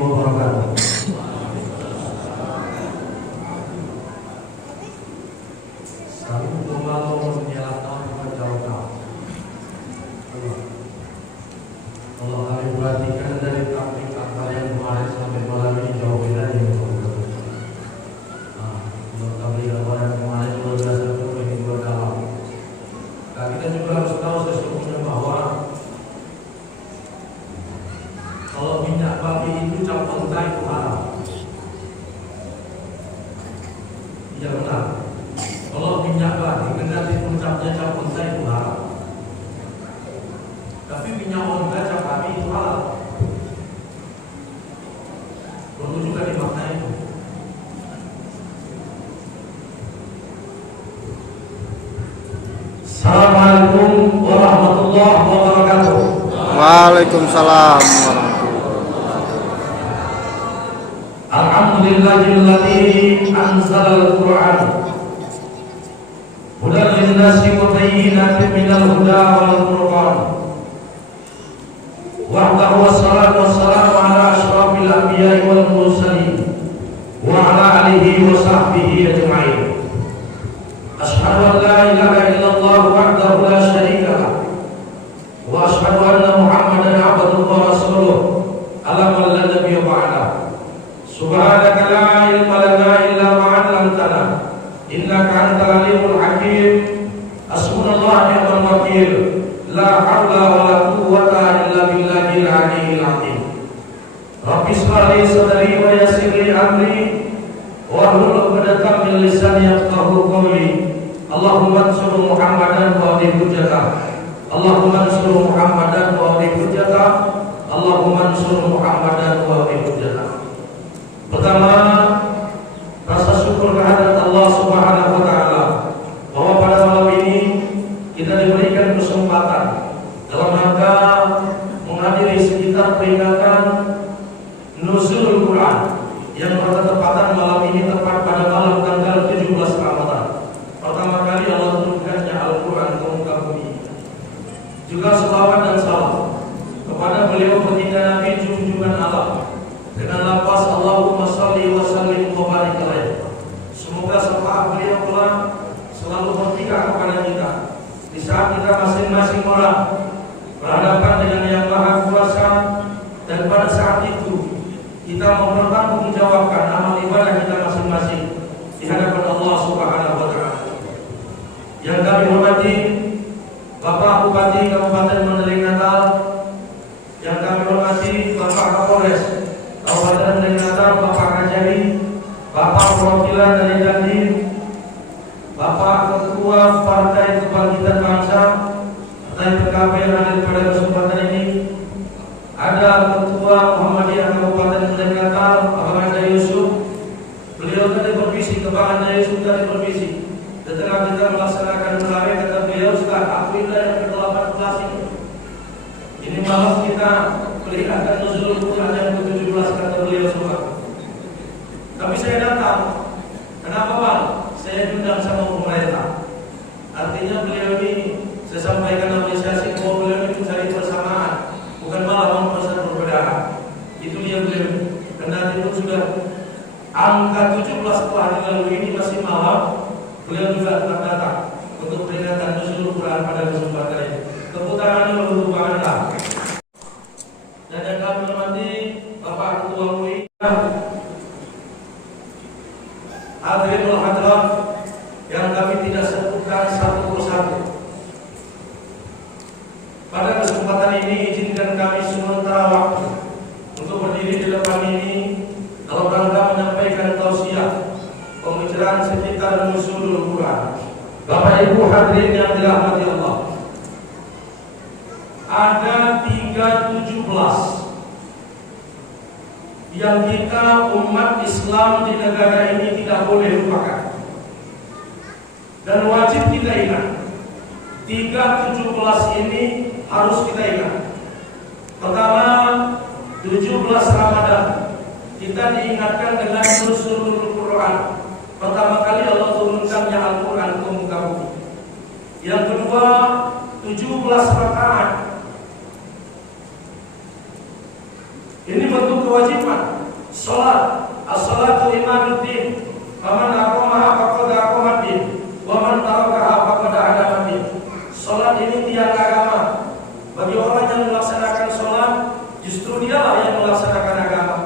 wabarakatuh. Salam Allah menyalakan menjauhkan. Allah kami perhatikan dari taktik akal yang kemarin sampai malam ini jauh beda yang berbeda. Menurut kami gambaran kemarin luar biasa itu ini luar dalam. Nah, kita juga harus tahu sesungguhnya bahwa kalau minyak babi itu cap mentah itu haram. Iya benar. Kalau minyak babi kendati ucapnya cap mentah itu haram. Tapi minyak onta cap babi itu halal. Perlu juga dimaknai itu. Assalamualaikum warahmatullahi wabarakatuh. Waalaikumsalam warahmatullahi. Alhamdulillahilladzi anzalal Qur'an hudan lin-nasi wa bayyinatin minal huda wal furqan. Wahdahu wassalatu wassalamu ala asyrafil anbiya'i wal mursalin wa ala alihi wa sahbihi ajma'in. Asyhadu an la ilaha illallah wahdahu la syarika lah wa asyhadu anna Muhammadan abduhu wa rasuluh alamal la nabiyya ba'da. Subhanaka la ilma lana illa ma 'allamtana innaka antal alimul hakim. Hasbunallahu wa ni'mal wakil. La haula wa la quwwata illa billahil aliyyil azim. Rabbi shrah li sadri wa yassir li amri wahlul 'uqdatam min lisani yafqahu qawli. Allahumma ansur Muhammadan wa ahli hujjatah. Allahumma ansur Muhammadan wa ahli hujjatah. Allahumma ansur Muhammadan wa ahli hujjatah. Pertama, rasa syukur kehadirat Allah Subhanahu wa taala bahwa pada malam ini kita diberikan kesempatan dalam rangka menghadiri sekitar peringatan Nuzulul Quran yang bertepatan malam ini tepat pada malam tanggal 17 Ramadan. Pertama kali Allah turunkannya Al-Quran ke muka bumi. Juga selawat dan salam kepada beliau baginda Nabi junjungan Allah dengan lafaz Allahumma shalli wa sallim wa barik alaihi. Semoga syafaat beliau pula selalu berpihak kepada kita di saat kita masing-masing orang berhadapan dengan Yang Maha Kuasa, dan pada saat itu kita mempertanggungjawabkan amal ibadah kita masing-masing di hadapan Allah Subhanahu wa taala. Yang kami hormati Bapak Bupati Kabupaten Mandailing Natal, yang kami hormati Bapak Kapolres Kabupaten Mandailing Natal, Bapak Kajari, Bapak perwakilan dari Dandim, Bapak Ketua Partai Kebangkitan Bangsa atau PKB yang hadir pada kesempatan ini. Ada Ketua Muhammadiyah Kabupaten Mandailing Natal, Bapak Anda Yusuf. Beliau tadi bervisi, Bapak Anda Yusuf tadi bervisi. Setelah kita melaksanakan tarawih, kata beliau, Ustaz, alhamdulillah yang ke-18 ini malam kita perlihatkan nuzul Quran yang ke-17, kata beliau semua. Tapi saya datang. Kenapa Bang? Saya diundang sama pemerintah. Artinya beliau ini, saya sampaikan apresiasi bahwa beliau ini mencari persamaan, bukan malah mempersatukan perbedaan. Itu dia beliau. Karena itu sudah angka 17 telah dilalui, ini masih malam. Beliau juga tetap datang untuk peringatan nuzul Quran pada kesempatan ini. Tepuk tangan untuk Bapak Anda. Dan yang kami hormati Bapak Ketua MUI, hadirin hadirat yang kami tidak sebutkan satu persatu. Pada kesempatan ini izinkan kami sementara waktu untuk berdiri di depan ini dalam rangka menyampaikan tausiah pembicaraan sekitar nuzulul Quran. Bapak Ibu hadirin yang dirahmati Allah, ada 317 yang kita umat Islam di negara ini tidak boleh lupakan dan wajib kita ingat. 317 ini harus kita ingat. Pertama, 17 Ramadan kita diingatkan dengan nuzulul Quran. Pertama kali Allah turunkannya Al-Quran ke muka bumi. Yang kedua, 17 rakaat Ini bentuk kewajiban. Salat, as-salatu imaduddin. Faman aqamaha faqad aqamaddin, wa man tarakaha faqad adamaddin. Salat ini tiang agama. Bagi orang yang melaksanakan salat, justru dialah yang melaksanakan agama.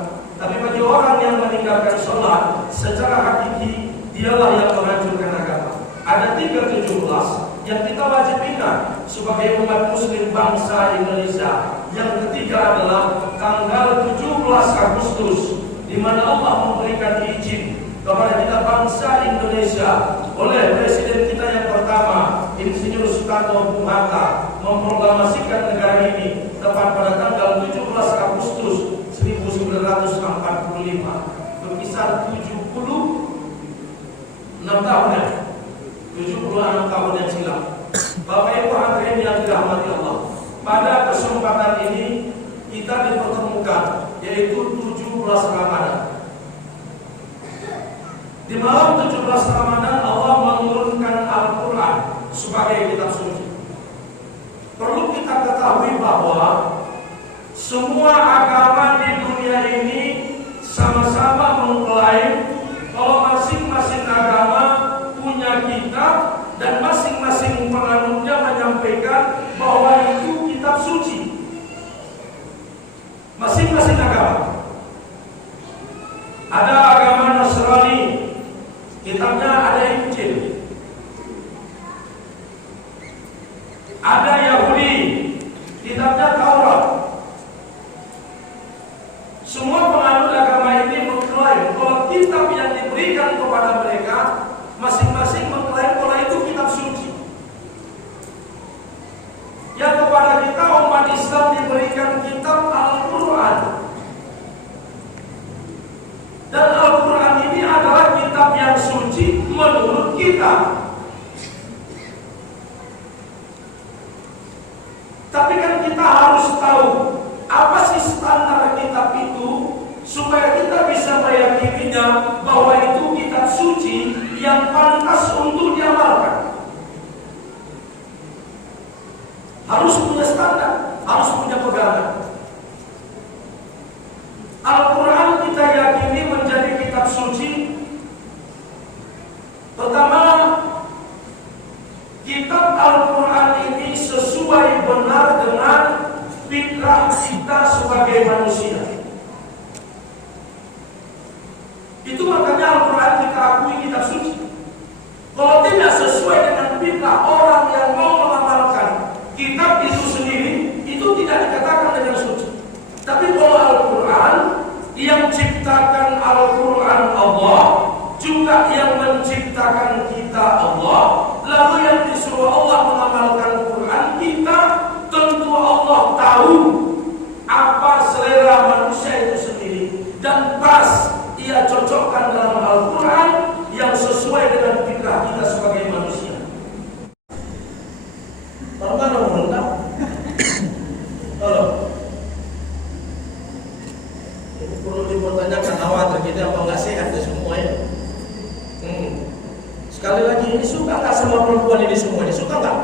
Tapi bagi orang yang meninggalkan salat, secara hakiki dialah yang menghancurkan agama. Ada 3:17 yang kita wajib ingat sebagai umat muslim bangsa Indonesia. Yang ketiga adalah tanggal 17 Agustus, di mana Allah memberikan izin kepada kita bangsa Indonesia oleh Presiden kita yang pertama, Insinyur Soekarno Bung Hatta, memproklamasikan negara ini tepat pada tanggal 17 Agustus 1945, berkisar 76 tahun ya, 76 tahun yang silam. Bapak Ibu hadirin yang dirahmati Allah, pada kesempatan ini kita dipertemukan, yaitu 17 Ramadan. Di malam 17 Ramadan Allah menurunkan Al-Quran sebagai kitab suci. Perlu kita ketahui bahwa semua agama di dunia ini sama-sama mengklaim kalau masing-masing agama punya kitab dan masing-masing penganutnya menyampaikan bahwa itu kitab suci. Masing-masing agama. Ada agama Nasrani, kitabnya ada Injil. Ada Yahudi, kitabnya Taurat. Semua penganut agama ini mengklaim kalau kitab yang diberikan kepada mereka masing-masing mengklaim kalau itu kitab suci. Yang kepada kita umat Islam diberikan kitab Al-Quran. Dan Al-Quran ini adalah kitab yang suci menurut kita. Tapi kan kita harus tahu apa sih standar kitab itu supaya kita bisa meyakininya bahwa itu kitab suci yang pantas untuk diamalkan. Harus punya standar, harus punya pegangan. Al-Quran kita yakini menjadi kitab suci. Pertama, kitab Al-Quran ini sesuai benar dengan fitrah kita sebagai manusia. Itu makanya Al-Quran kita akui kitab suci. Kalau tidak sesuai dengan fitrah orang yang mau mengamalkan kitab itu sendiri, itu tidak dikatakan dengan suci. Tapi kalau Al-Quran yang ciptakan Al-Quran Allah, juga yang menciptakan kita Allah, lalu yang disuruh Allah mengamalkan Quran kita, tentu Allah tahu apa selera manusia itu sendiri dan pas ia cocokkan dalam Al-Quran yang sesuai dengan fitrah kita sebagai manusia. Bagaimana menurut? Halo. Ini perlu dipertanyakan awal kita apa nggak sehat ya semua ya. Sekali lagi, ini suka nggak sama perempuan ini semua ini? Suka nggak?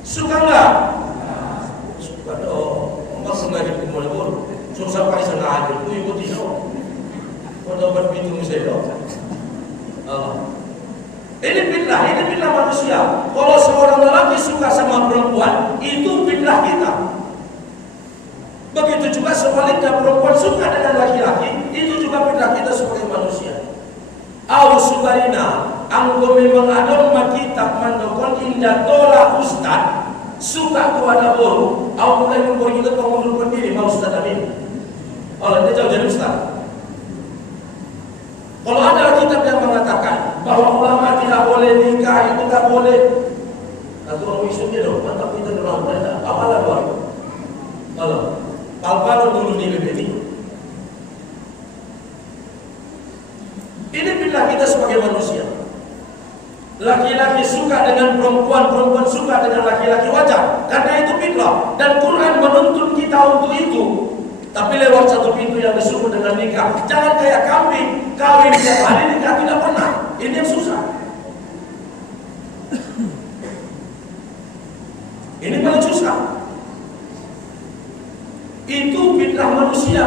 Suka nggak? Suka dong. Enggak sengaja dimulai pun. Susah pakai sengaja. Itu ikuti dong. Kau dapat pintu saya dong. Ini fitrah manusia. Kalau seorang lelaki suka sama perempuan, itu fitrah kita. Begitu juga sebaliknya, perempuan suka dengan laki-laki, itu juga fitrah kita sebagai manusia. Subarina, anggo memang ada kitab mandokon indah tola ustad suka kepada boru. Mulai membuat kita mengundurkan diri, mau Ustaz Amin. Dia jauh dari Ustaz. Kalau ada kitab yang mengatakan bahwa ulama tidak boleh nikah, itu tak boleh. Atau orang isunya dong, mantap kita orang berada. Apalah baru. Kalau dulu di BBB. Ini fitrah kita sebagai manusia. Laki-laki suka dengan perempuan, perempuan suka dengan laki-laki, wajar. Karena itu fitrah. Dan Quran menuntut kita untuk itu. Tapi lewat satu pintu yang disuruh dengan nikah. Jangan kayak kambing, kawin tiap hari nikah tidak pernah. Ini yang susah. Ini paling susah. Itu fitrah manusia.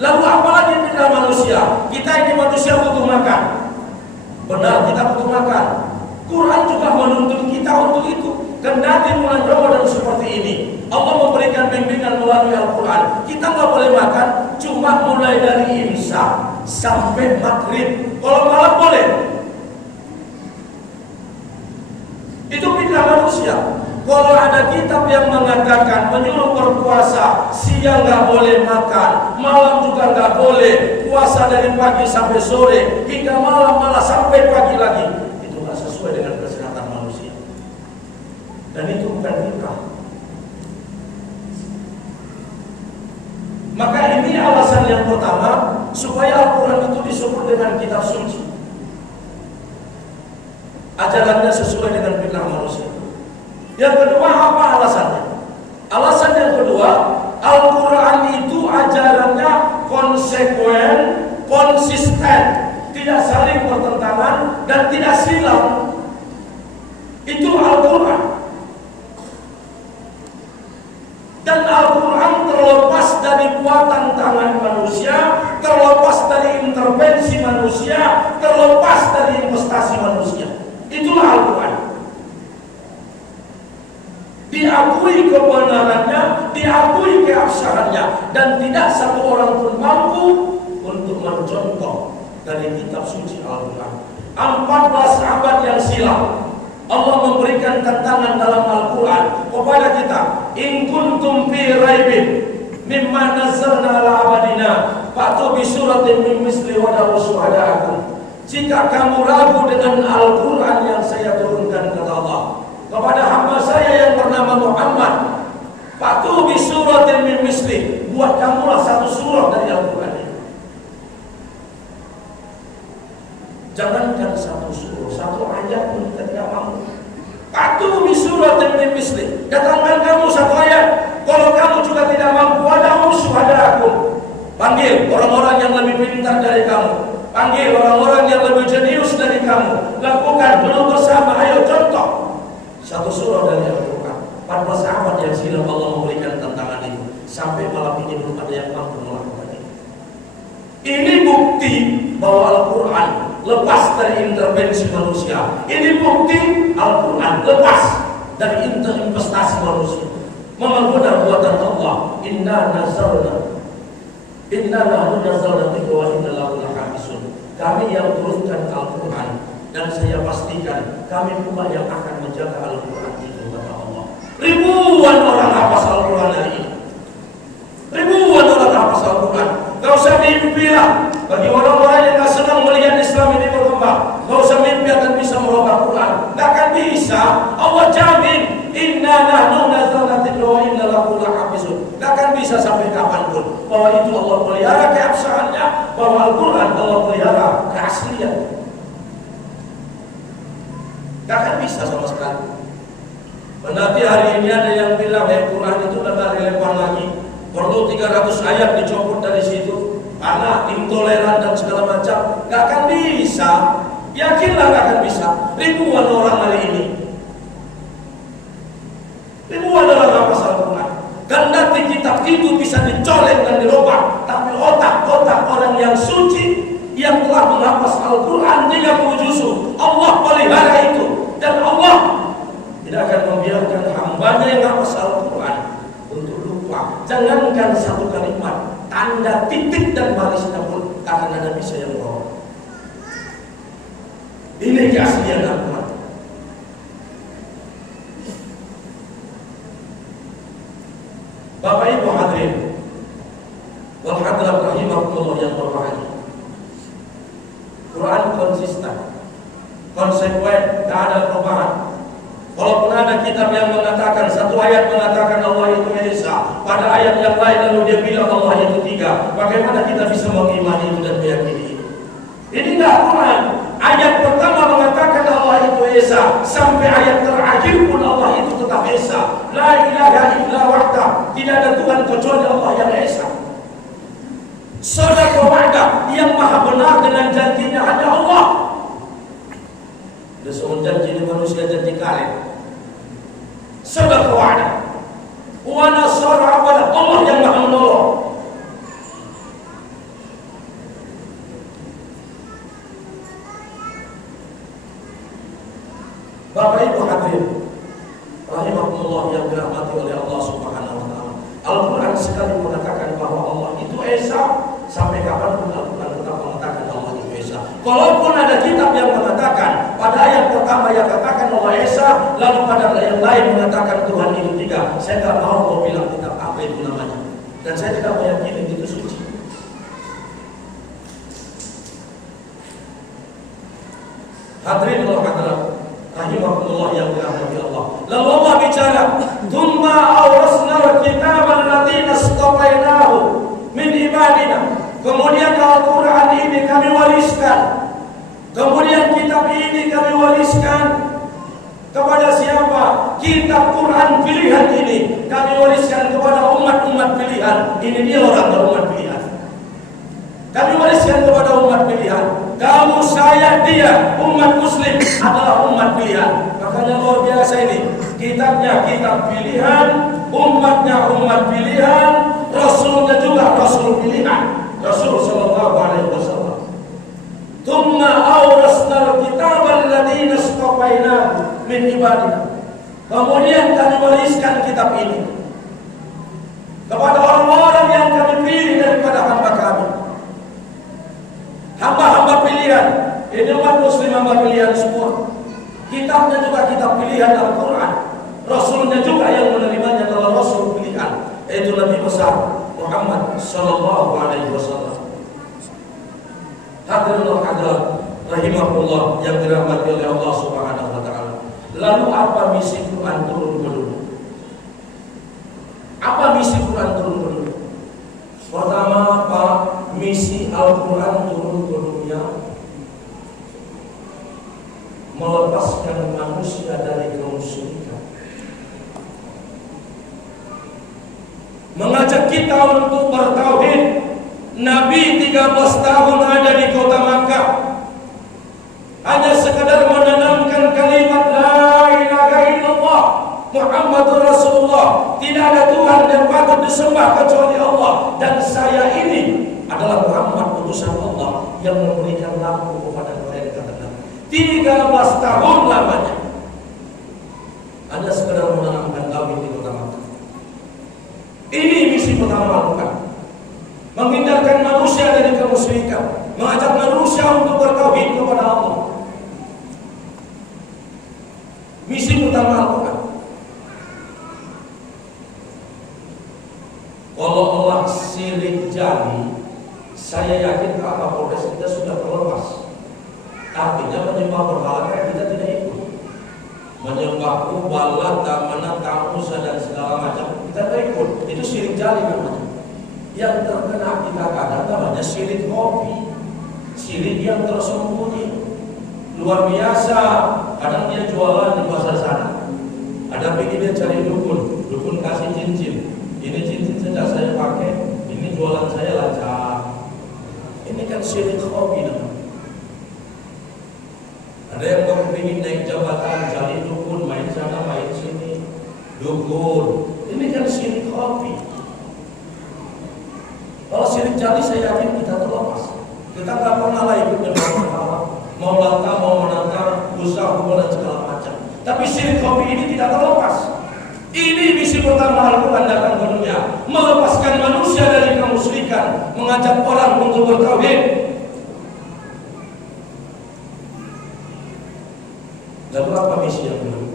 Lalu apalagi fitnah manusia? Kita ini manusia butuh makan. Benar, kita butuh makan. Quran juga menuntun kita untuk itu. Kendati bulan Ramadan seperti ini, Allah memberikan bimbingan melalui Al-Quran. Kita nggak boleh makan, cuma mulai dari imsak sampai maghrib. Kalau malam boleh. Itu fitnah manusia. Kalau ada kitab yang mengatakan menyuruh berpuasa, siang nggak boleh makan, malam juga nggak boleh, puasa dari pagi sampai sore, hingga malam malah sampai pagi lagi, itu nggak sesuai dengan kesehatan manusia. Dan itu bukan fitrah. Maka ini alasan yang pertama supaya Al-Quran itu disebut dengan kitab suci. Ajarannya sesuai dengan fitrah manusia. Yang kedua, apa alasannya? Alasan yang kedua, Al-Quran itu ajarannya konsekuen, konsisten, tidak saling bertentangan dan tidak silang. Itu Al-Quran. Dan Al-Quran terlepas dari buatan tangan manusia, terlepas dari intervensi manusia, terlepas dari investasi manusia. Itulah Al-Quran. Diakui kebenarannya, diakui keabsahannya, dan tidak satu orang pun mampu untuk mencontoh dari kitab suci Al-Quran. 14 abad yang silam Allah memberikan tantangan dalam Al-Quran kepada kita. In kuntum fi raibin mimma nazzalna ala abadina fa'tu bi suratin min misli wadaw syuhada'akum. Jika kamu ragu dengan Al-Quran yang saya turunkan kata Allah kepada hamba saya yang bernama Muhammad, fa'tu bi suratin min misli, buat kamulah satu surah dari Al-Quran ini. Jangankan satu surah, satu ayat pun kita tidak mampu. Fa'tu bi suratin min misli, datangkan kamu satu ayat. Kalau kamu juga tidak mampu, wadaw syuhada'akum, panggil orang-orang yang lebih pintar dari kamu, panggil orang-orang yang lebih jenius dari kamu, lakukan dulu bersama, ayo contoh satu surah dari Al-Quran. 14 abad yang silam Allah memberikan tantangan itu, sampai malam ini belum ada yang mampu melakukan itu. Ini bukti bahwa Al-Quran lepas dari intervensi manusia. Ini bukti Al-Quran lepas dari investasi manusia. Memang benar buatan Allah. Inna nahnu nazzalna dzikra wa inna lahu lahafizun. Kami yang turunkan Al-Quran, dan saya pastikan kami pula yang akan menjaga Al-Quran itu, kata Allah. Ribuan orang hafaz Al-Quran hari ini. Ribuan orang hafaz Al-Quran. Gak usah mimpilah. Bagi orang-orang yang gak senang melihat Islam ini berkembang, gak usah mimpi akan bisa merubah Quran. Gak akan bisa. Allah jamin. Inna nahnu nazzalna dzikra wa inna lahu lahafizun. Gak akan bisa sampai kapanpun bahwa itu Allah pelihara keabsahannya, bahwa Al-Quran Allah pelihara keaslian. Gak akan bisa sama sekali. Nanti hari ini ada yang bilang Quran itu udah gak relevan lagi, perlu 300 ayat dicopot dari situ karena intoleran dan segala macam. Gak akan bisa. Yakinlah gak akan bisa. Ribuan orang hari ini, ribuan orang hafaz Al-Quran. Dan nanti kitab itu bisa dicolek dan dirubah, tapi otak-otak orang yang suci yang telah menghafaz Al-Quran 30 juzuk, Allah pelihara itu. Dan Allah tidak akan membiarkan hambanya yang hafaz Al-Quran untuk lupa. Jangankan satu kalimat, tanda titik dan barisnya pun akan ada bisa yang bohong. Ini keaslian Al-Quran. Bapak Ibu hadirin wal hadirat rahimakumullah yang berbahagia. Quran konsisten, konsekuen, tak ada perubahan. Walaupun ada kitab yang mengatakan, satu ayat mengatakan Allah itu Esa, pada ayat yang lain lalu dia bilang Allah itu 3. Bagaimana kita bisa mengimani itu dan meyakini itu? Ini enggak Quran. Ayat pertama mengatakan Allah itu Esa, sampai ayat terakhir pun Allah itu tetap Esa. La ilaha illa wahda, tidak ada Tuhan kecuali Allah yang Esa. Sadaqa wa'da, yang maha benar dengan janjinya hanya Allah. Ada seorang janji di manusia, janji karet. Sadaqa wa'da wa nasara abada, Allah yang maha menolong. Kalaupun ada kitab yang mengatakan pada ayat pertama yang katakan Allah Esa, lalu pada ayat lain mengatakan Tuhan itu tiga, saya nggak mau bilang kitab apa itu namanya, dan saya tidak meyakini itu suci. Hadirin Allah hadirat rahimahullah yang dirahmati Allah. Lalu Allah bicara, "Tsumma awrasna al-kitaba alladziina istafainahu min ibadina." Kemudian Al-Quran ini kami wariskan. Kemudian kitab ini kami wariskan kepada siapa? Kitab Quran pilihan ini kami wariskan kepada umat-umat pilihan. Ini dia orang umat pilihan. Kami wariskan kepada umat pilihan. Kamu, saya, dia, umat muslim adalah umat pilihan. Makanya luar biasa ini. Kitabnya kitab pilihan, umatnya umat pilihan, Rasulnya juga Rasul pilihan. Rasul sallallahu alaihi wasallam. Tsumma awrasna al-kitaba alladziina istafainahu min ibadina. Kemudian kami wariskan kitab ini kepada orang-orang yang kami pilih daripada hamba kami. Hamba-hamba pilihan. Ini umat muslim hamba pilihan semua. Kitabnya juga kitab pilihan Al-Quran. Rasulnya juga yang menerimanya adalah Rasul pilihan, yaitu Nabi besar Muhammad sallallahu alaihi wasallam. Hadirin hadirat rahimahullah yang dirahmati oleh Allah Subhanahu wa taala. Lalu apa misi Quran turun ke dunia? Apa misi Quran turun ke dunia? Pertama, apa misi Al-Quran turun ke dunia? Melepaskan manusia dari kemusyrikan. Mengajak kita untuk bertauhid. Nabi 13 tahun ada di kota Makkah, hanya sekadar menanamkan kalimat La ilaha illallah Muhammadur Rasulullah. Tidak ada Tuhan yang patut disembah kecuali Allah, dan saya ini adalah Muhammad utusan Allah yang memberikan lampu kepada mereka. 13 tahun lamanya hanya sekadar menanamkan tauhid di kota Makkah. Ini misi pertama lakukan. Menghindarkan manusia dari kemusyrikan, mengajak manusia untuk bertauhid kepada Allah. Misi pertama lakukan. Kalau Allah sirik jari, saya yakin Kapolres kita sudah terlepas. Artinya menyembah berhala kita tidak ikut. Menyembah Ubal, Lata, Manat, Musa dan segala macam kita tidak ikut. Itu sirik jari namanya. Yang terkena kita kadang namanya sirik kopi, sirik yang tersembunyi, luar biasa. Kadang dia jualan di pasar sana, ada pergi dia cari dukun, dukun kasih cincin, ini cincin saja saya pakai, ini jualan saya lancar. Ini kan sirik kopi namanya. Ada yang mau ingin naik jabatan, cari dukun, main sana main sini, dukun. Ini kan sirik kopi. Kalau sirik jari saya yakin kita terlepas. Kita nggak pernah lah ikut berhala, mau lantang, mau menantang, usaha hubungan dan segala macam. Tapi sirik kopi ini tidak terlepas. Ini misi pertama Al-Quran datang ke dunia, melepaskan manusia dari kemusyrikan, mengajak orang untuk bertauhid. Lalu apa misi yang kedua?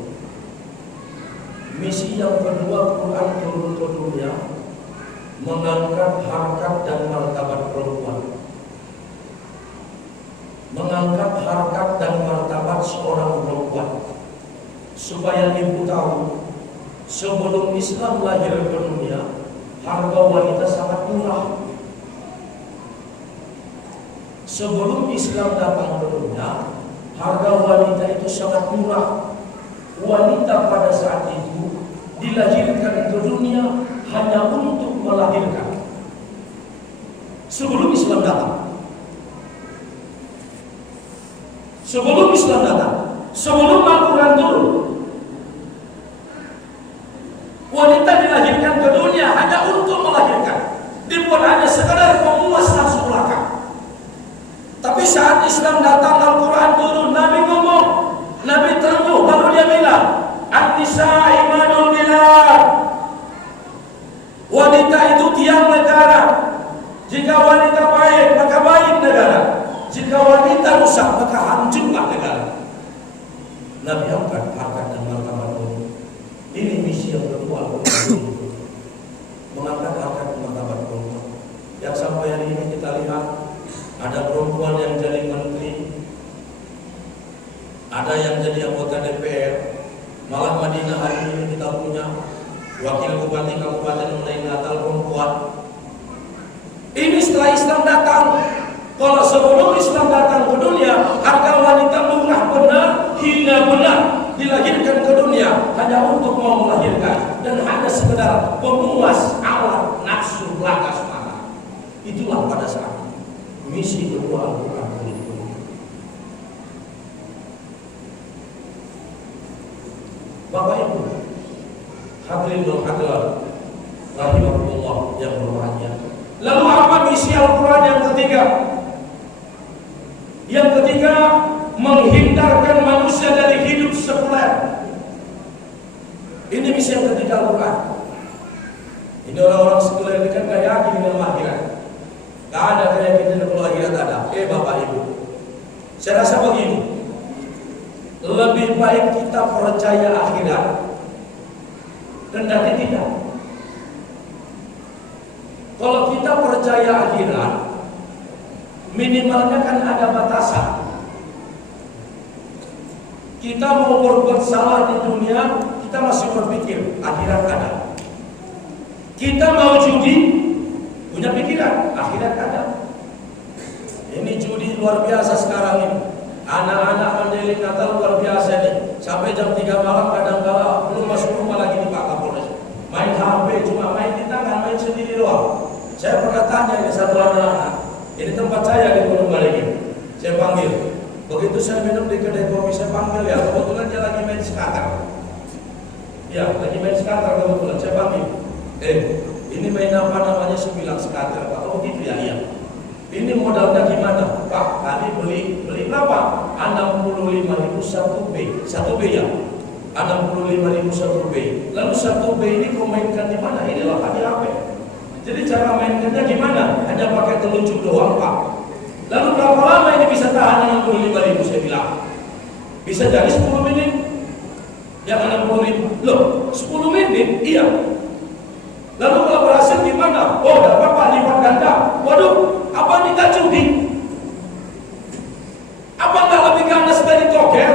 Misi yang kedua Quran turun ke dunia, mengangkat harkat dan martabat perempuan, mengangkat harkat dan martabat seorang perempuan, supaya ibu tahu sebelum Islam lahir ke dunia, harga wanita sangat murah. Sebelum Islam datang ke dunia, harga wanita itu sangat murah. Wanita pada saat itu dilahirkan ke dunia hanya untuk melahirkan. Sebelum Islam datang, sebelum Islam datang, sebelum Al-Quran turun, wanita dilahirkan ke dunia hanya untuk melahirkan, dibuat hanya sekadar pemuas nafsu belaka. Tapi saat Islam datang, Al-Quran turun, Nabi ngomong, Nabi teremuh, baru dia bilang, An-nisa imanul bilad. Wanita itu tiang negara. Jika wanita baik, maka baik negara. Jika wanita hari ini kita lihat ada perempuan yang jadi menteri, ada yang jadi anggota DPR. Malah Madinah hari ini kita punya wakil bupati kabupaten mengenai Natal perempuan. Ini setelah Islam datang. Kalau sebelum Islam datang ke dunia, harga wanita murah benar, hina benar, dilahirkan ke dunia hanya untuk mau melahirkan dan hanya sekedar pemuas alat nafsu belaka semata. Itulah pada saat misi kedua Al-Quran itu. Bapak Ibu, hadirin dan hadirat rahimahullah yang berbahagia. Lalu apa misi Al-Quran yang ketiga? Yang ketiga, menghindarkan manusia dari hidup sekuler. Ini misi yang ketiga Al-Quran. Ini orang-orang sekuler ini kan gak yakin dengan akhirat. Gak ada keyakinan kalau akhirat ada. Bapak Ibu, saya rasa begini, lebih baik kita percaya akhirat kendati tidak. Kalau kita percaya akhirat, minimalnya kan ada batasan. Kita mau berbuat salah di dunia, kita masih berpikir akhirat ada. Kita mau judi, punya pikiran akhirat ada. Ini judi luar biasa sekarang ini. Anak-anak Mandailing Natal luar biasa nih. Sampai jam 3 malam kadang-kala belum masuk rumah lagi di Pak Kapolres. Main HP, cuma main di tangan, main sendiri doang. Saya pernah tanya ini satu anak-anak. Ini tempat saya di Gunung Baringin. Saya panggil. Begitu saya minum di kedai kopi, saya panggil ya. Kebetulan dia lagi main skater. Ya, lagi main skater kebetulan. Saya panggil. Ini main apa namanya? Saya bilang skater. Pak, oh gitu ya? Iya. Ini modalnya gimana? Pak, kami beli berapa? 65.000 1 B ya. 65.000 1 B. Lalu 1 B ini kau mainkan di mana? Inilah di HP. Jadi cara mainkannya gimana? Hanya pakai telunjuk doang, Pak. Lalu berapa lama ini bisa tahan 65.000? Saya bilang bisa jadi 10 menit. Yang 60.000. Loh, 10 menit? Iya. Lalu kalau berhasil gimana? Oh, dapat Pak, lipat ganda. Waduh, apa ini tak judi? Apa nggak lebih ganas dari togel?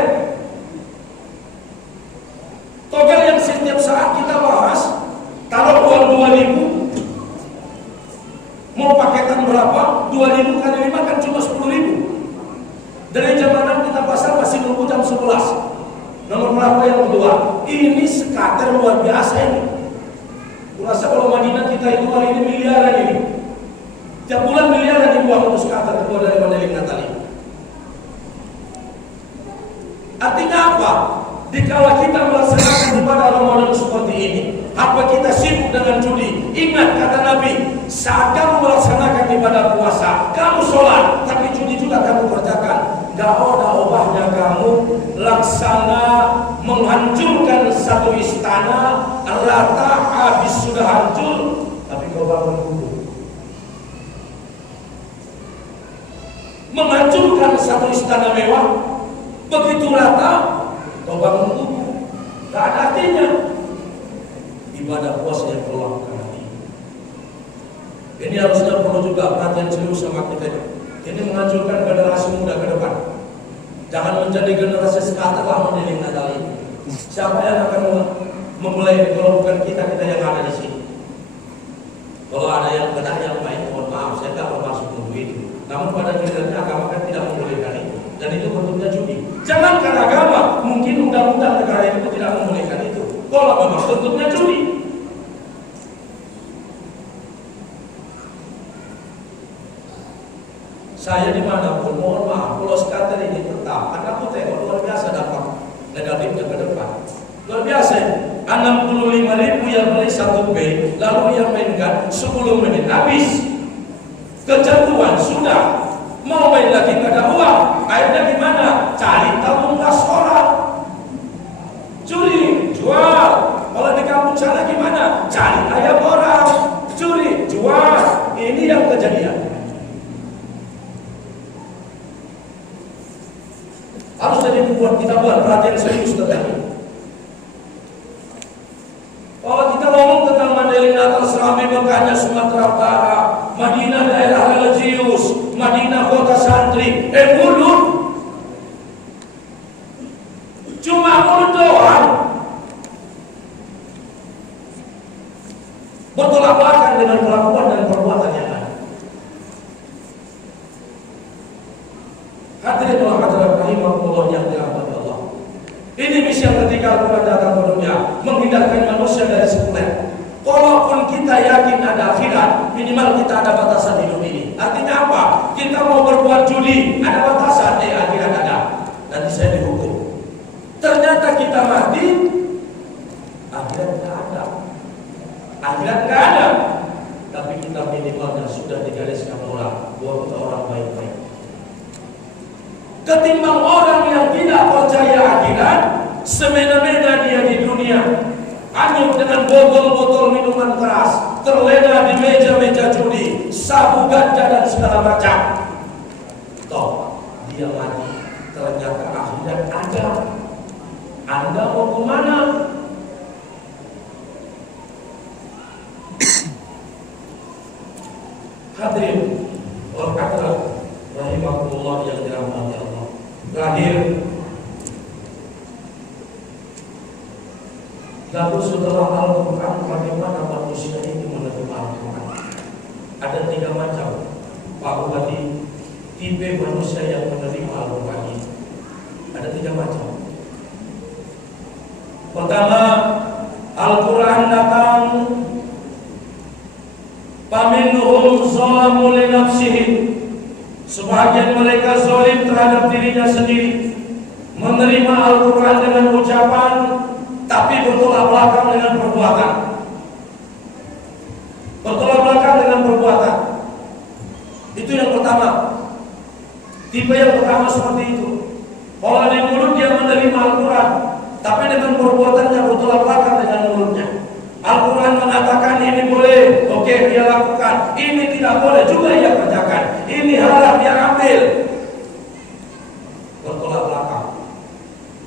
Togel yang setiap saat kita bahas, taruh uang 2.000. Mau paketan berapa? 2.000 kali 5 kan cuma 10.000. Dari jam 6 kita pasang masih nunggu jam 11. Nomor berapa yang kedua? Ini skater luar biasa ini. Kurasa kalau Madinah kita itu hari ini miliaran ini. Tiap bulan miliaran dibuang untuk skater keluar dari Mandailing Natal ini. Artinya apa? Dikala kita melaksanakan ibadah Ramadan seperti ini, apa kita sibuk dengan judi? Ingat kata Nabi, saat kamu melaksanakan ibadah puasa, kamu sholat, tapi judi juga kamu kerjakan. Gak ada obahnya kamu laksana menghancurkan satu istana, rata habis sudah hancur, tapi kau bangun kubur. Menghancurkan satu istana mewah, begitu rata, kau bangun kubur. Gak ada artinya. Ibadah puasa yang perlu lakukan hati. Ini harusnya perlu juga perhatian serius sama kita. Ini menghancurkan generasi muda ke depan. Jangan menjadi generasi skater lah Mandailing Natal ini. Siapa yang akan memulai kalau bukan kita yang ada di sini? Kalau ada yang kena yang main, mohon maaf, saya tidak bermaksud untuk itu. Namun pada kenyataannya agama kan tidak membolehkan itu, dan itu bentuknya judi. Jangankan agama, mungkin undang-undang negara itu tidak membolehkan itu. Kalau memang bentuknya judi. Saya dimanapun, mohon maaf, kalau skater ini tetap, karena aku tengok luar biasa dampak negatifnya ke depan. Luar biasa, 65.000 yang beli 1 B, lalu yang mainkan 10 menit habis. Kecanduan sudah, mau main lagi nggak ada uang, akhirnya gimana? Cari tabung gas orang, curi, jual. Kalau di kampung sana gimana? Cari ayam orang, curi, jual. Ini yang kejadian. Harus jadi membuat kita buat perhatian serius tentang ini. Kalau kita ngomong tentang Mandailing Natal, Serambi, Mekahnya, Sumatera Utara, Madinah, daerah Madinah kota santri, mulut. Cuma mulut doang. Bertolak belakang dengan kelakuan dan perbuatan yang lain. Hadirin Allah hadirat rahimahullah yang dirahmati Allah. Ini misi yang ketika Al-Quran datang ke dunia, menghindarkan manusia dari sekuler. Kalaupun kita yakin ada akhirat, minimal kita ada batasan hidup ini. Artinya apa? Kita mau berbuat judi, ada batasan, akhirat ada. Nanti saya dihukum. Ternyata kita mati, akhirat tidak ada. Akhirat tidak ada. Tapi kita minimal yang sudah digariskan orang, bahwa kita orang baik-baik. Ketimbang orang yang tidak percaya akhirat, semena-mena dia di dunia, hanyut dengan botol-botol minuman keras, terlena di meja-meja judi, sabu ganja dan segala macam. Toh dia mati, ternyata akhirat ada. Anda mau kemana? Hadirin Allah rahimahullah yang dirahmati Allah. Terakhir, lalu setelah Al-Quran, bagaimana manusia ini menerima Al-Quran? Ada 3 macam Pak Bupati, tipe manusia yang menerima Al-Quran ini. Ada 3 macam. Pertama, Al-Quran datang, faminhum zalamu li nafsihi. Sebagian mereka zalim terhadap dirinya sendiri, menerima Al-Quran dengan ucapan, tapi bertolak belakang dengan perbuatan. Bertolak belakang dengan perbuatan. Itu yang pertama. Tipe yang pertama seperti itu. Kalau di mulut dia menerima Al-Quran, tapi dengan perbuatannya bertolak belakang dengan mulutnya. Al-Quran mengatakan ini boleh, oke dia lakukan. Ini tidak boleh, juga ia kerjakan. Ini haram, dia ambil. Bertolak belakang.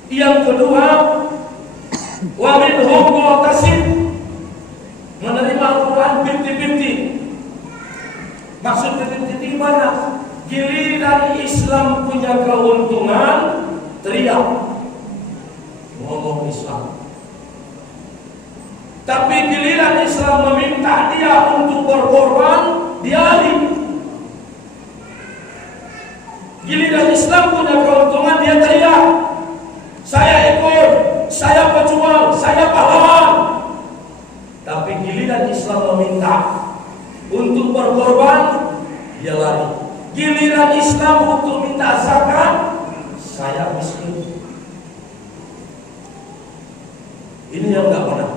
Yang kedua, wa minhum mu'tasim, menerima Al-Quran 50-50. Maksud 50-50 di mana? Giliran Islam punya keuntungan, teriak ngomong Islam. Tapi giliran Islam meminta dia untuk berkorban, dia lari. Giliran Islam punya keuntungan, dia teriak, saya ikut, saya pejuang, saya pahlawan. Tapi giliran Islam meminta untuk berkorban, dia lari. Giliran Islam untuk minta zakat, saya miskin. Ini yang enggak benar.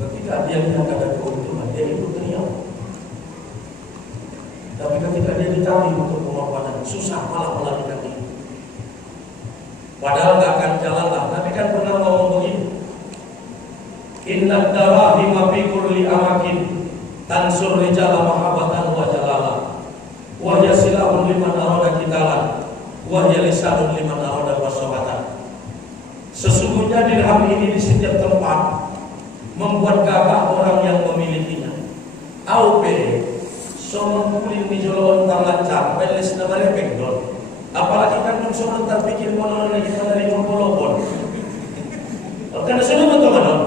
Ketika dia lihat ada keuntungan, dia ikut teriak. Tapi ketika dia ditarik untuk pengorbanan, susah malah melarikan diri. Padahal gak akan jalan lah. Nabi kan pernah ngomong begini, inna darahima fi kulli amakin tansur rijala mahabbatan wa jalala wa yasilahun liman arada kitalan wa yalisanun liman arada wasabatan. Sesungguhnya dirham ini di setiap tempat membuat gagah orang yang memilikinya. Aupe somong kuling di jolon lancar, beles na marepek dol. Apalagi kan nung somong terpikir mono na kita dari mempolopon. Karena sudah betul kan?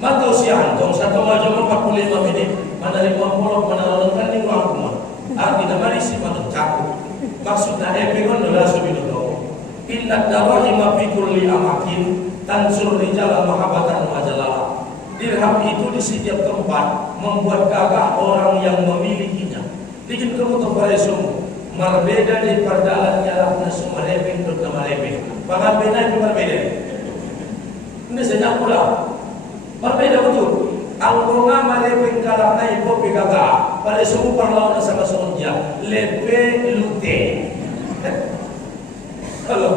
Mantau siang, dong 1 jam 45 menit, mana dari mempolop, mana lalu kan di ruang rumah. Artinya mari si mana cakup. Maksudnya epikon adalah subinutong. Inna darahima fi kulli amakin tansur rijala mahabbatan wa jalala. Dirham itu di setiap tempat membuat gagah orang yang memilikinya. Bikin kamu tempat semua. Marbeda di perdalan nyalakna sumarepeng dan namarepeng. Pangambena itu marbeda. Ini sejak pula. Marbeda betul. Angkonga marepeng kalakna ipo pigaga. Pada semua perlawanan sama sonja. Lepe lute. Halo.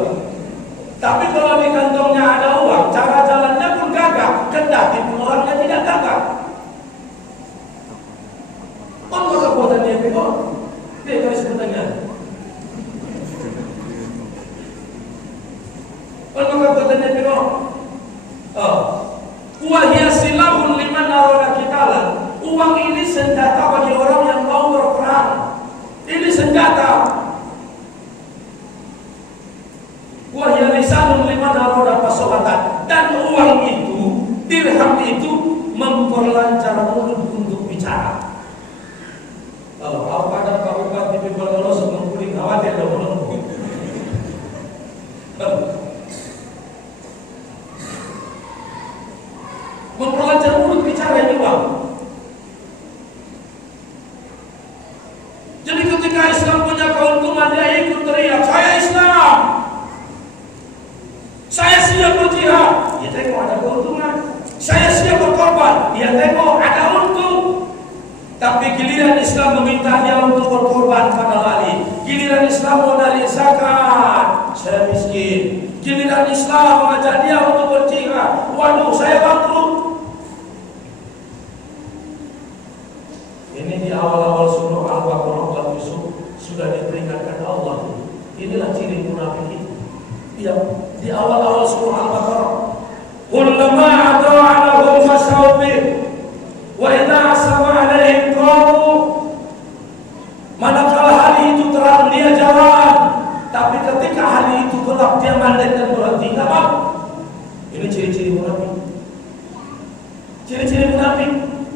Tapi kalau di kantongnya ada uang, cara jalannya pun gagah, kendati pun orangnya tidak gagah. Apa kekuatannya itu? Dia garis pertanyaan. Apa kekuatannya itu? Wahia silahun liman arada kitalan. Uang ini senjata bagi orang yang mau berperang. Ini senjata. Wahya lisanun liman arada fasolatan. Dan uang itu, dirham itu memperlancar mulut untuk bicara. Kalau ada Pak Bupati di Bololos mengkuling khawatir dong. Memperlancar mulut bicara ini uang. Jadi ketika Islam punya keuntungan, dia ikut teriak, saya Islam, saya siap berjihad. Dia tengok ada keuntungan. Saya siap berkorban. Dia tengok ada untung. Tapi giliran Islam meminta dia untuk berkorban pada wali. Giliran Islam mau dari zakat, saya miskin. Giliran Islam mengajak dia untuk berjihad, waduh saya bangkrut. Ini di awal-awal surah Al-Baqarah waktu sudah diperingatkan Allah. Inilah ciri munafik itu. Di awal-awal surah Al-Baqarah. Kullama ata'alahum masawbih wa idza asama alaihim qamu. Manakala hari itu terang dia jalan, tapi ketika hari itu gelap dia mandek dan berhenti. Enggak mau. Ini ciri-ciri munafik. Ciri-ciri munafik.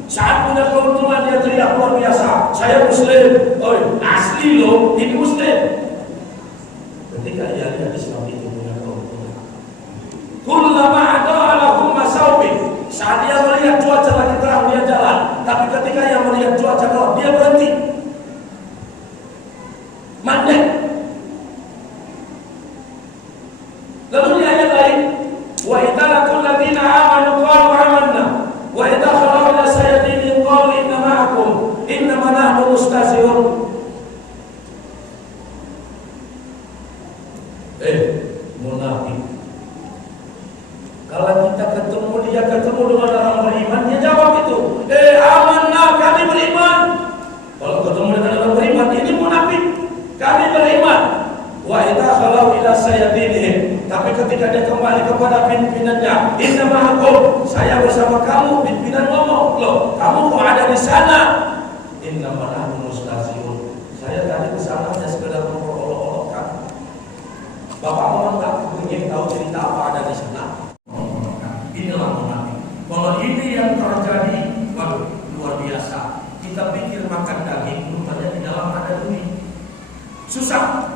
Saat punya keuntungan dia teriak luar biasa, saya Muslim. Oh, asli loh, ini Muslim. Ketika ia lihat Islam itu punya keuntungan. Kullama ata'alahum masawbih. Saat dia melihat cuaca lagi terang dia jalan, tapi ketika ia melihat cuaca gelap dia berhenti. Mandek. Lalu di ayat lain, wa idza laqul ladzina amanu qalu amanna wa idza khalu ila sayatin qalu inna ma'akum innama nahnu mustahzi'un. Munafik. Kalau kita ketemu dengan orang beriman, dia jawab itu, amanna, kami beriman. Kalau ketemu dengan orang beriman, ini munafik. Kami beriman. Wa idza khalau ila sayatinihim. Tapi ketika dia kembali kepada pimpinannya, inna ma'akum, saya bersama kamu. Pimpinan ngomong, loh, kamu kok ada di sana? Inna nahnu mustahzi'un. Saya tadi ke sana hanya sekedar memperolok-olokkan. Bapak mama enggak ingin tahu cerita apa ada di sana. Inilah munafik. Kalau ini yang terjadi, waduh, luar biasa. Kita pikir makan daging, rupanya di dalam ada duit. Susah.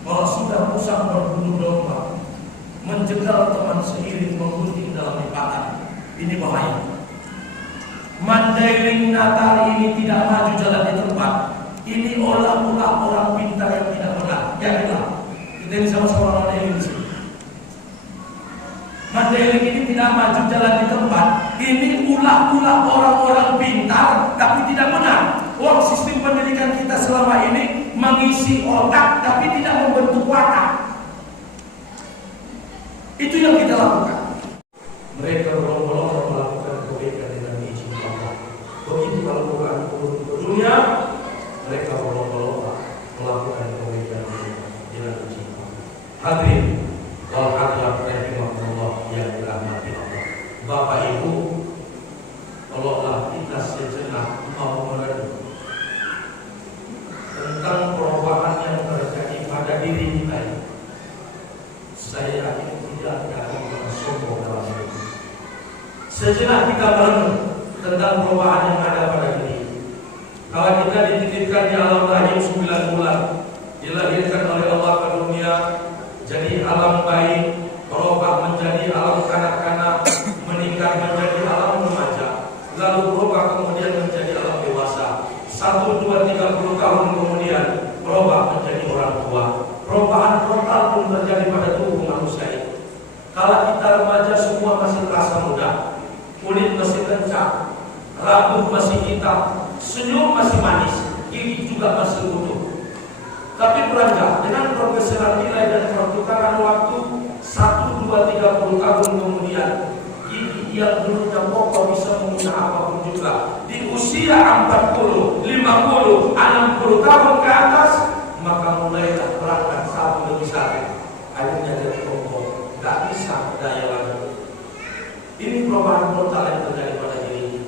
Kalau sudah musang berbulu domba, menjegal teman seiring menggunting dalam lipatan, ini bahaya. Mandailing Natal ini tidak maju jalan di tempat. Ini olah-olah orang pintar yang tidak benar. Ya benar. Kita ini sama-sama orang Mandailing di sini. Mandailing ini tidak maju jalan di tempat. Ini ulah-ulah orang-orang pintar tapi tidak benar. Sistem pendidikan kita selama ini mengisi otak tapi tidak membentuk watak. Itu yang kita lakukan. Mereka berlomba-lomba melakukan kebaikan dengan izin Allah. Begitu kalau bukan dunia, mereka berlomba-lomba melakukan kebaikan dengan izin Allah. Hadirin wal hadirat rahimahullah yang dirahmati Allah. Bapak Ibu, kalaulah kita sejenak mau merenung tentang perubahan yang terjadi pada diri kita ini, saya yakin tidak akan bersombong dalam hidup. Sejenak kita merenung tentang perubahan yang ada pada diri. Kalau kita dititipkan di alam rahim 9 bulan, dilahirkan oleh Allah ke dunia, jadi alam bayi, berubah menjadi alam kanak-kanak, meningkat menjadi alam remaja, lalu berubah kemudian menjadi alam dewasa. 1, 2, 30 tahun kemudian berubah menjadi orang tua. Perubahan total pun terjadi pada tubuh manusia ini. Kalau kita remaja semua masih terasa muda, kulit masih kencang, rambut masih hitam, senyum masih manis, gigi juga masih utuh. Tapi beranjak dengan pergeseran nilai dan pertukaran waktu 1, 2, 30 tahun kemudian, gigi yang dulunya kokoh bisa menghina apapun juga. Di usia 40, 50, 60 tahun ke atas, maka mulailah perangkat satu demi satu. Akhirnya jadi kokoh, gak bisa daya lagi. Ini perubahan total yang terjadi pada diri.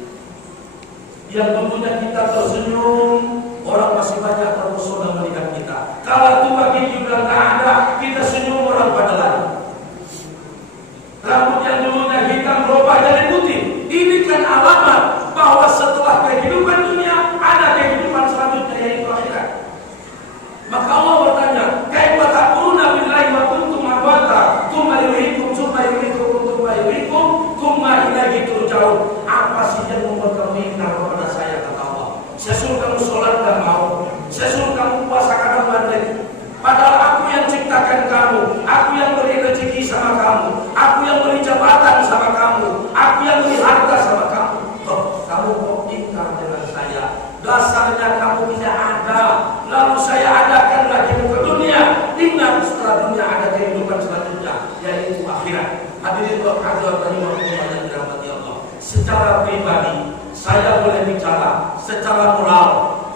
Yang dulunya kita tersenyum, orang masih banyak terpesona melihat kita. Kalau tua gigi udah nggak ada, kita senyum, orang pada lari. Rambut yang dulunya hitam berubah jadi putih. Ini kan alamat bahwa setelah kehidupan dunia ada kehidupan selanjutnya, yaitu akhirat. Maka Allah bertanya, kaifa takfuruna billahi wa kuntum amwata, tsumma yuhyikum, tsumma yumiitukum, tsumma yuhyikum, tsumma ilaihi turja'un. Apa sih yang membuat kamu ingkar kepada saya, kata Allah? Saya suruh kamu sholat dan mau, saya suruh kamu puasa kadang maghrib. Padahal aku yang ciptakan kamu, aku yang beri rezeki sama kamu, aku yang beri jabatan sama kamu, aku yang beri harta sama kamu. Toh kamu kok ingkar dengan saya? Dasarnya kamu tidak ada. Lalu saya adakan lagi ke dunia. Ingat, setelah dunia ada kehidupan selanjutnya, yaitu akhirat. Hadirin hadirat rahimahullah yang dirahmati Allah. Secara pribadi saya boleh bicara, secara moral,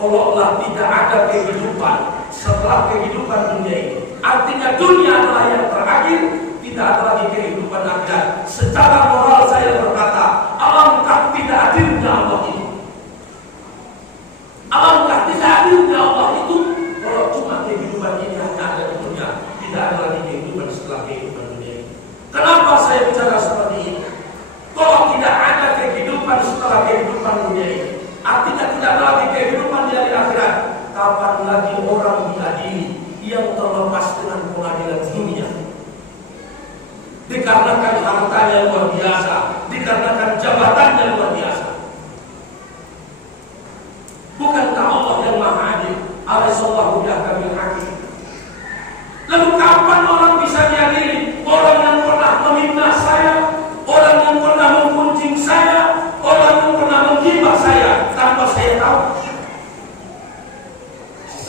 kalaulah tidak ada kehidupan setelah kehidupan dunia ini, artinya dunia adalah yang terakhir, tidak ada lagi kehidupan akhirat. Secara moral saya berkata, alangkah tidak adilnya Allah ini. Alangkah tidak adilnya Allah itu kalau cuma kehidupan ini hanya ada di dunia, tidak ada lagi kehidupan setelah kehidupan dunia ini. Kenapa saya bicara seperti ini? Kalau tidak ada kehidupan setelah kehidupan dunia ini, artinya tidak ada lagi kehidupan di akhirat. Kapan lagi orang diadili yang terlepas dengan pengadilan dunia? Dikarenakan hartanya luar biasa, dikarenakan jabatannya luar biasa. Bukankah Allah yang Maha Adil? Alaihissallahu bihakamil hakim. Lalu kapan orang bisa diadili? Orang yang pernah memfitnah saya, orang yang pernah menggunjing saya, orang yang pernah menghibah saya tanpa saya tahu.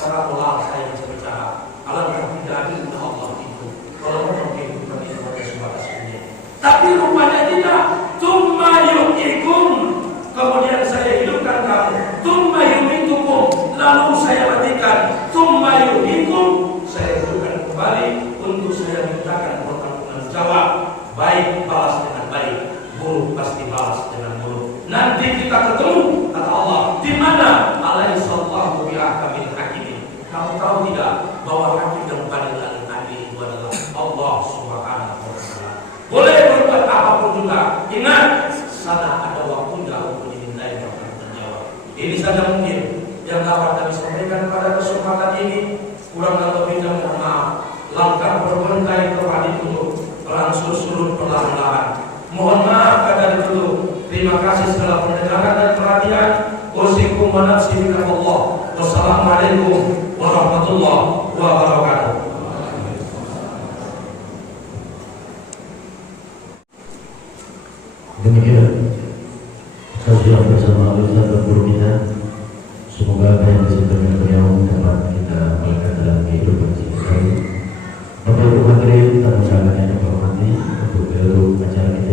Secara moral saya bisa bicara, alangkah tidak adilnya Allah itu kalau memang kehidupan itu ada sebatas dunia. Tapi rupanya tidak. Tsumma yuhyikum, kemudian saya hidupkan kamu. Tsumma yumitukum, lalu saya matikan. Tsumma yuhyikum, saya hidupkan kembali untuk saya mintakan pertanggungan jawab. Baik balas dengan baik, buruk pasti balas dengan buruk. Nanti kita ketemu, kata Allah, di mana? Alaihissallahu bihakamil hakim. Kamu tahu tidak bahwa hakim yang paling adil itu adalah Allah Subhanahu wa Ta'ala. Boleh berbuat apapun juga. Ingat, sana ada waktunya untuk dimintai pertanggungan. Ini saja mungkin yang dapat kami sampaikan pada kesempatan ini. Kurang lebihnya mohon maaf. Langkah berbentang telah ditutup, berangsur surut perlahan-lahan. Mohon maaf kadang ditutup. Terima kasih segala pendengaran dan perhatian. Usikum wa nafsi billahi. Wassalamualaikum warahmatullahi wabarakatuh. Demikian kajian bersama Ustaz dan guru kita. Semoga apa yang disampaikan beliau dapat kita amalkan dalam kehidupan kita. Bapak Ibu hadirin tamu undangan yang kami hormati, untuk acara kita